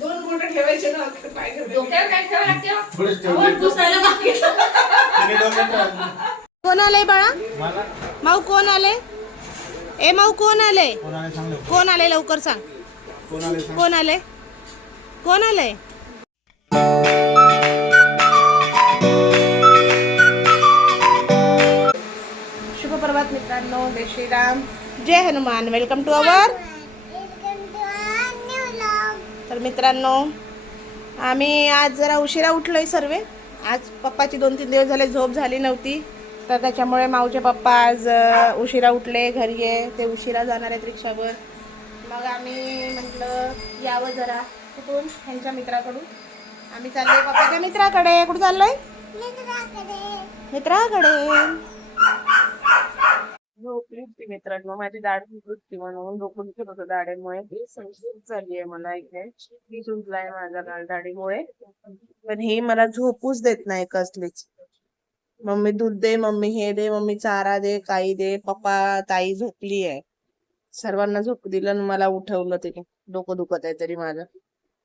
दोन बोट ठेवायचे ना डोक्यावर काय ठेवावं लागतं. कोण आलंय बाळा? माऊ कोण आले? ए माऊ कोण आले? कोण आले लवकर सांग. कोण आले? कोण आले? शुभ प्रभात मित्रांनो, जय श्रीराम, जय हनुमान. Welcome to our. तर मित्रांनो, आम्ही आज जरा उशिरा उठलोय सर्व. आज पप्पाची 2-3 दिवस झाले झोप झाली नव्हती, तर त्याच्यामुळे माऊचे पप्पा आज उशिरा उठले. घरी आहे ते, उशिरा जाणार आहेत रिक्षावर. मग आम्ही म्हटलं यावं जरा कुठून, ह्यांच्या मित्राकडून. आम्ही चाललोय पप्पाच्या मित्राकडे. कुठं चाललोय? मित्राकडे. झोपली होती मित्रांनो, माझी दाढ दुखती म्हणून डोकं दुखत होतं दाढेमुळे. झाली आहे मला इथे, सुजलाय माझा दाढीमुळे. पण हे मला झोपूच देत नाही कसलीच. मम्मी दूध दे, मम्मी हे दे, मम्मी चारा दे, काही दे. पप्पा ताई झोपली आहे, सर्वांना झोप दिलं आणि मला उठवलं. तिने डोकं दुखत आहे तरी माझं.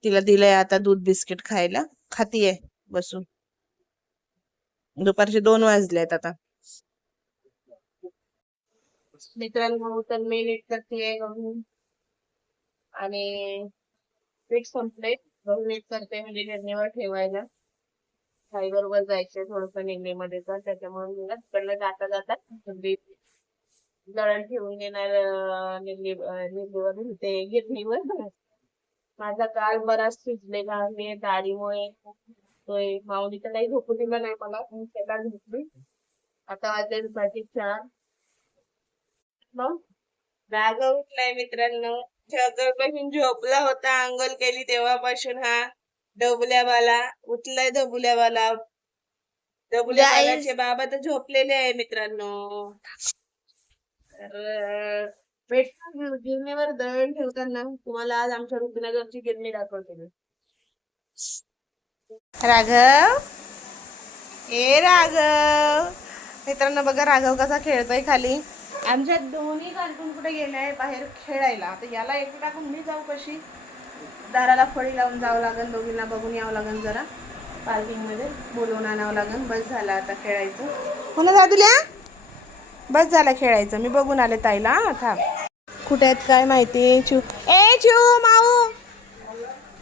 तिला दिलंय आता दूध बिस्किट खायला, खातीये बसून. दुपारचे 2 वाजले आहेत आता. मित्रांनो, तर मी नीट करते आणि पीठ संपले. गहू नीट करते म्हणजे गिरणीवर ठेवायला. आई बरोबर जायचंय थोडस निगडीमध्ये, तर त्याच्यामुळे मी तिकडनं जाता जाता दळण ठेवून येणार निगडीवर ते गिरणीवर. माझा काल बराच सुजलेला आहे दाढीमुळे. माऊली तर काही झोपू दिलं नाही मला, त्याला झोपली. आता वाजले दुपारची 4. मग राग उठलाय मित्रांनो. सकाळपासून झोपला होता, अंघोळ केली तेव्हापासून हा डबुल्यावाला उठलाय. डबुल्यावाल्याचे बाबा तर झोपलेले आहे मित्रांनो. तर गिरणीवर दळण ठेवताना तुम्हाला आज आमच्या रुपीनगरची गिरणी दाखवते. राघव, ए राघव. मित्रांनो बघा राघव कसा खेळतोय खाली. आमच्या दोन्ही कार्टून कुठे गेलाय बाहेर खेळायला. आता याला एकटं टाकून मी जाऊ कशी? दाराला फळी लावून जावं लागेल, दोघींना बघून यावं लागेल. जरा पार्किंग मध्ये बोलवून आणावं लागेल. बस झालं आता खेळायचं. हो ना दादुल्या, बस झालं खेळायचं. मी बघून आले ताईला. थांब, कुठे आहेत काय माहिती. चू माऊ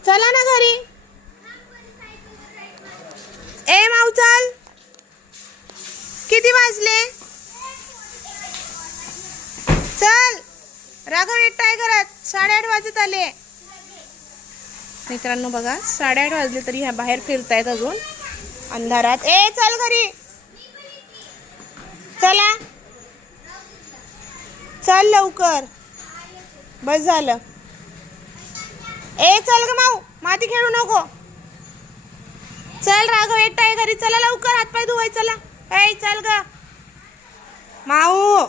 चला ना घरी. ए माऊ चल. किती वाजले? चल. राघव एकटा आहे घरात. 8:30 वाजत आले मित्रांनो. बघा 8:30 वाजले तरी ह्या बाहेर फिरतायत अजून अंधारात. ए चल घरी, चला चल लवकर, बस झालं. ए चल ग माऊ, माती खेळू नको. चल राघव एकटा आहे घरी, चला लवकर, हातपाय धुवाय चला. ए चल ग माऊ.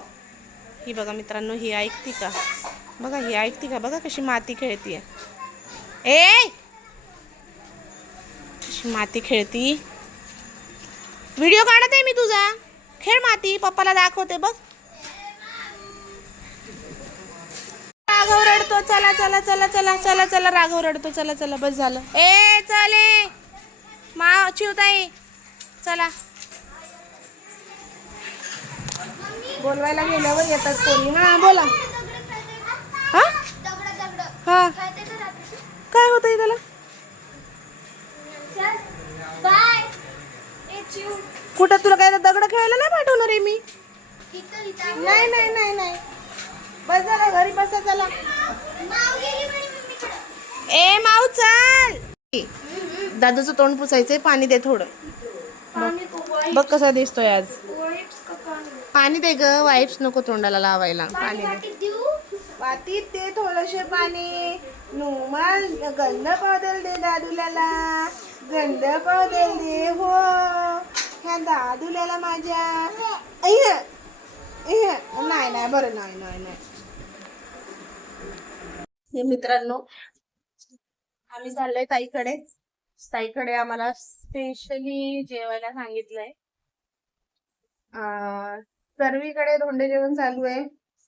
ही बघा मित्रांनो, ही ऐकती का? बघा ही ऐकती का? बघा कशी माती खेळतीये. ए कशी माती खेळती. व्हिडिओ काढत आहे मी तुझा. खेळ माती, पप्पाला दाखवते बघ. राघव रडतो. चला चला चला चला चला चला. राघव रडतो. चला चला, बस झालं. ए चले मा चिवताई चला. बोलवायला गेल्यावर येतात कोणी. हा बोला. हा हा काय होतंय त्याला? कुठं तुला काय दगड खेळायला नाही पाठवणार आहे मी. नाही नाही नाही नाही, बस झालं घरी बसा. चला. ए माऊ चल. दादूचं तोंड पुसायचंय, पाणी दे थोडं. बघ कसा दिसतोय आज. पाणी दे ग, वाईप्स नको तोंडाला लावायला. पाणी दे, वाटीत दे थोडंसे पाणी. नुमान गंध पावडर दे दादूल्याला, गंध पावडर दे. हो ह्या दादूल्याला माझ्या. नाही नाही बरं, नाही नाही नाही. हे मित्रांनो, आम्ही चाललोय ताईकडे. ताईकडे आम्हाला स्पेशली जेवायला सांगितलंय. सर्वीकडे धोंडे जेवण चालू आहे.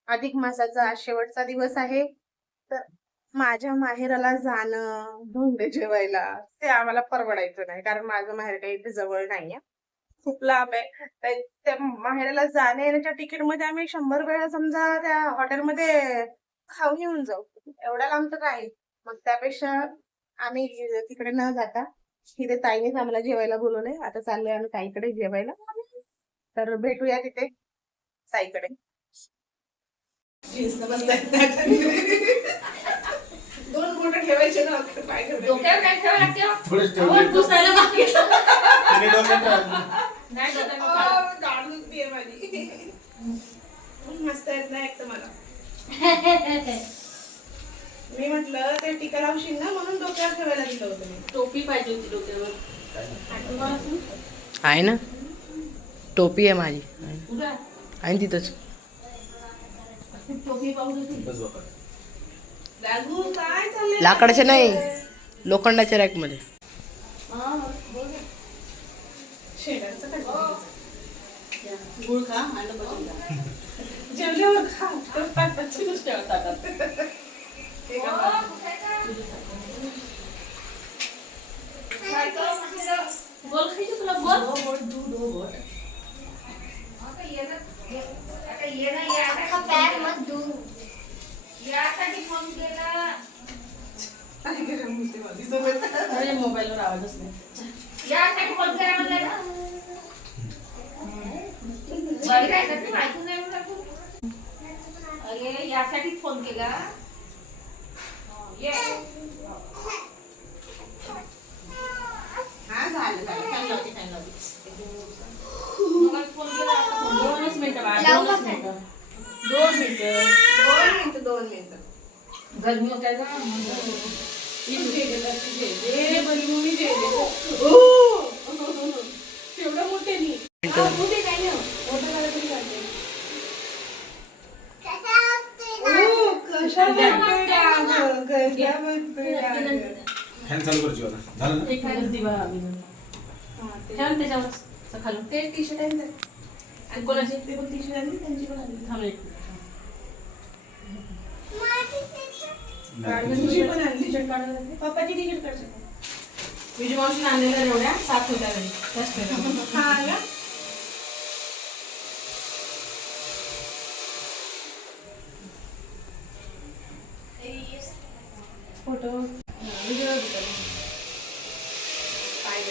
अधिक मासाचा आज शेवटचा दिवस आहे. तर माझ्या माहेराला जाणं धोंडे जेवायला ते आम्हाला परवडायचं नाही, कारण माझं माहेर काही इथे जवळ नाहीये, खूप लांब आहे. त्या माहेराला जाण्या येण्याच्या तिकीट मध्ये आम्ही 100 वेळा समजा त्या हॉटेलमध्ये खाऊन येऊन जाऊ. एवढ्या लांब तर नाही. मग त्यापेक्षा आम्ही तिकडे न जाता तिथे ताईनेच आम्हाला जेवायला बोलवलंय. आता चाललोय आम्ही ताईकडे जेवायला. तर भेटूया तिथे ताईकडे. दोन बोट ठेवायचे ना पाय ठेवायचे. डोक्यावर काय ठेवावं लागतं? थोडेच अहो, ठेवले. पुसायला मागितलं. तिने डोक्यात ठेवलं. नाही डोक्यावर काढ. गाड दुखतीये माझी. हसता येत नाही एक तर मला. मी म्हटलं ते टीका लावशील ना म्हणून डोक्यावर ठेवायला दिलं होतं मी. टोपी पाहिजे होती डोक्यावर. आठवण असेल? आहे ना, टोपी आहे माझी, कुठं आहे? आहे ना तिथंच. टोपी पाहू होती. बस बाबा. राघू काय चाललंय? लाकडाच्या नाही, लोखंडाच्या रॅक मध्ये. हा, बोल ना. शेणाचं काय करायचं? या, गुळ खा आणि बसून जा. जेवल्यावर खा. तर पाटाची गोष्ट आहे ताटात. ते का बरं? बोल खायची तुला बोल. आणि गरम होते माझी सोबत. अरे मोबाईलवर आवाजच नाही. यासाठी फोन करा म्हणलं ना. बरं काय करते ऐकून नाही म्हणलं तू. अरे यासाठी फोन केला. ये. हा झालं झालं. काय लावते काय लावते. मग फोन केला आता फोन. 2 मिनिटं बाळा, 2 मिनिटं. 2 मिनिटं. 2 मिनिटं. गरमी होत्या का? ए, बरी मुली जेवली. तेवढं मोठे नाही. हा, मोठे काही नाही. मोठं झालं तरी चालतंय. ओ, कशा बघतोय राघव, कशा बघतोय राघव. फॅन चालू कर जीवाला. झालं ना? एक मिनिट दिवा आम्ही. हा, ते- ठेव ना त्याच्यावर खालून. ते टी-शर्ट आहे ना. आणि कोणाची? ते पण टी-शर्ट आहे ना, त्यांची पण आली. थांब एक मिनिट. तुझी पण आणली टी-शर्ट काढून आणली. पप्पाची टी-शर्ट काढ. तुझी मावशीने आणलेल्या एवढ्या 7 होत्या घरी. त्याच ठेवल्या. हा ना? फोटो व्हिडिओ होता. नाही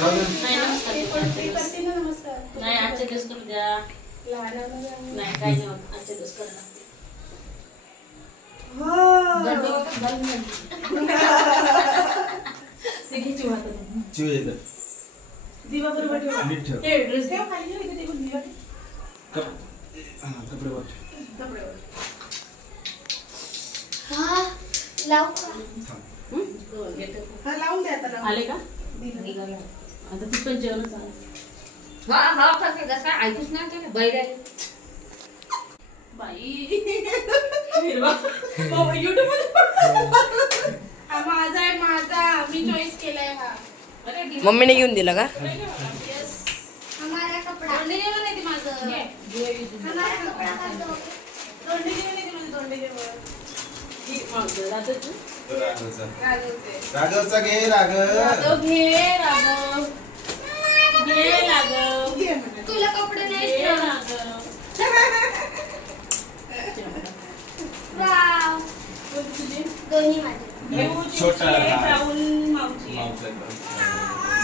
राहू दे. नाही नमस्कार ते पण ते करते ना नमस्कार. नाही आजच्या दिवस करू द्या. लहानाला जाऊन. नाही काही नाही होत. आजच्या दिवस करू लागते. हो. ते घ्यायची वाटत. जीव येतं. दिवा बरोबर ठेव. नीट ठेव. ते ड्रेस ठेव खाली ठेव इथे ते पण दिवा ठेव. हा, कपडे वर. कपड्यावर. थांब. हा लावून द्या आता लावून. आले का? दिलं. आता ती पण जेवण झालं. हा हा कसं कसं ऐकूच नाही केलं बैल आले. बाई युट्यूब हा माझा आहे माझा. मी चॉईस केलाय हा. मम्मीने घेऊन दिला का? हमारा कपडा दोंडे जेवण आहे ते माझं. हमारा कपडा खातो. दोंडे जेवण येते माझे दोंडे जेवण. राघवचा. राघवचे. राघवचा घे राघव. राघव घे राघव घे राघव घे म्हणा. तुला कपडे नाही घे ठेवणार. राघव. वाव. कोणती तुझी? दोन्ही माझे. घेऊ छोटा चिमची, हा. राहुल मावची. मावचा आहे.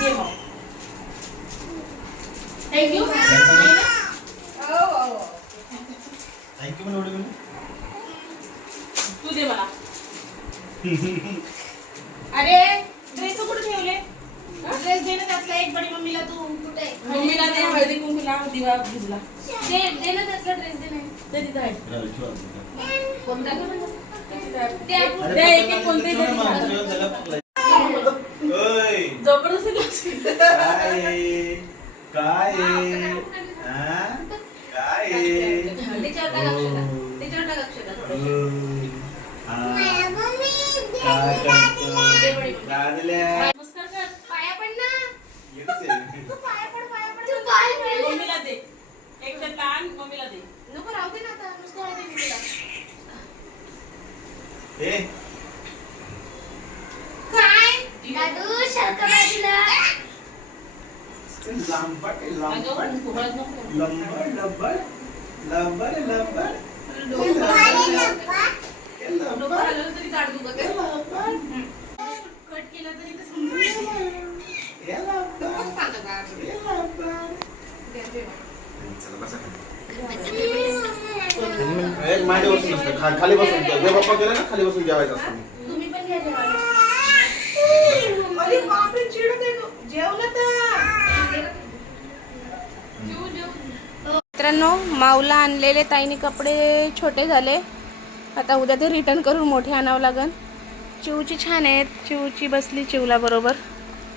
घे भाऊ. थँक्यू. हो हो. थँक्यू पण एवढी म्हणजे. तू दे मला. अरे ड्रेस कुठे ठेवले? ड्रेस दे ना त्यातला एक बडी मम्मीला तू. कुठे मम्मीला दे हळदी कुंकूला दिवा भिजला. दे ना त्यातला ड्रेस दे ना. ते तिथं आहे. राहिलं, ठेवा आता. कोणता दे एक एक कोणते ठेवा ना मग, ठेवा त्याला पकडायचं. ओय, जबरदस्ती लागते. काय आहे? काय आहे? हा? काय आहे? त्याच्यावर टाक अक्षता. त्याच्यावर टाक अक्षता थोडं. ओय, हा. काय करतोय? राधल्या. नमस्कार कर. पाया पड ना. येतेच आहे. तू पाया पड. तू पाय पड. मम्मीला दे. एक तर लहान मम्मीला दे. नको राहू दे ना आता. नुसतं राहू दे मी तुला. दादू शर्करा बाजूला मांडी बसून असतं खाली बसून जे पप्पा केलं ना खाली बसून जेवायचं असतं तुम्ही पण घ्या जेवायला. अरे बापरे चिडत आहे तू. जेवलं तर मित्रांनो माऊला आणलेले ताईने कपडे छोटे झाले. आता उद्या ते रिटर्न करून मोठे आणावं लागन. चिवची छान आहेत. चिवची बसली चिवला बरोबर.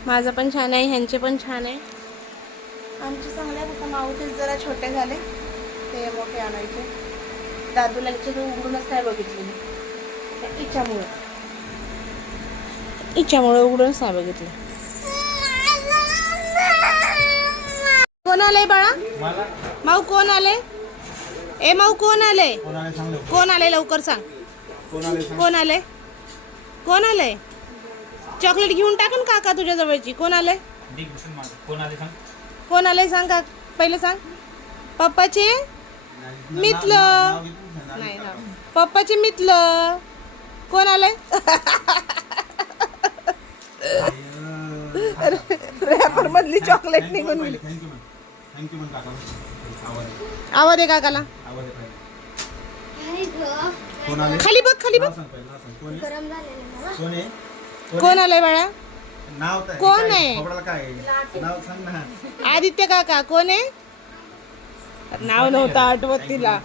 माझं पण छान आहे, ह्यांचे पण छान आहे. आमचे चांगले आहेत. आता माऊचेच जरा छोटे झाले, ते मोठे आणायचे. दादूला उघडूनच काय बघितलेली इच्छामुळे उघडूनच नाही बघितलं. कोण आलंय बाळा? माऊ कोण आले? ए माऊ कोण आले? कोण आले लवकर सांग. कोण आले? कोण आले? चॉकलेट घेऊन टाकन काका तुझ्या जवळची. कोण आले? कोण आले सांग का पहिले सांग. पप्पाचे मित्र नाही ना, पप्पाचे मित्र. कोण आले? रॅपर मधली चॉकलेट निघून गेली. आवाज आहे काकाला. खाली बघ खाली बघ. गरम झालेलं मला. कोण आलंय बाळा? नाव कोण आहे? नाव सांग ना. आदित्य काका. कोण आहे? नाव नव्हतं आठवत तिला.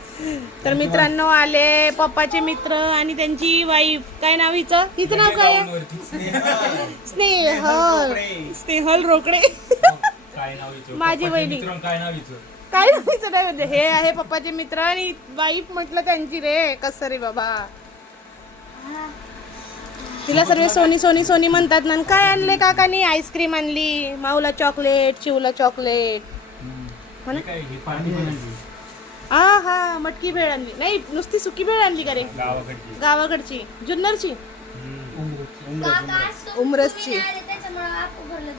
तर मित्रांनो आले पप्पाचे मित्र आणि त्यांची वाईफ. काय नाव हिचं? हिचं नाव काय आहे? स्नेहल रोकडे. माझी वहिनी. काय नाव हिचं नाही म्हणजे. हे आहे पप्पाचे मित्र आणि वाईफ म्हटलं त्यांची रे. कसं रे बाबा. तिला सर्व सोनी सोनी सोनी म्हणतात ना. काय आणले काकानी? आईस्क्रीम आणली. माऊला चॉकलेट, चिवला चॉकलेट. हो ना? हा मटकी भेळ आणली. नाही नुसती सुकी भेळ आणली का रे? गावाकडची जुन्नरची काका आज तो उमरसची. तुम्ही आले त्याच्यामुळं आपण भरलं.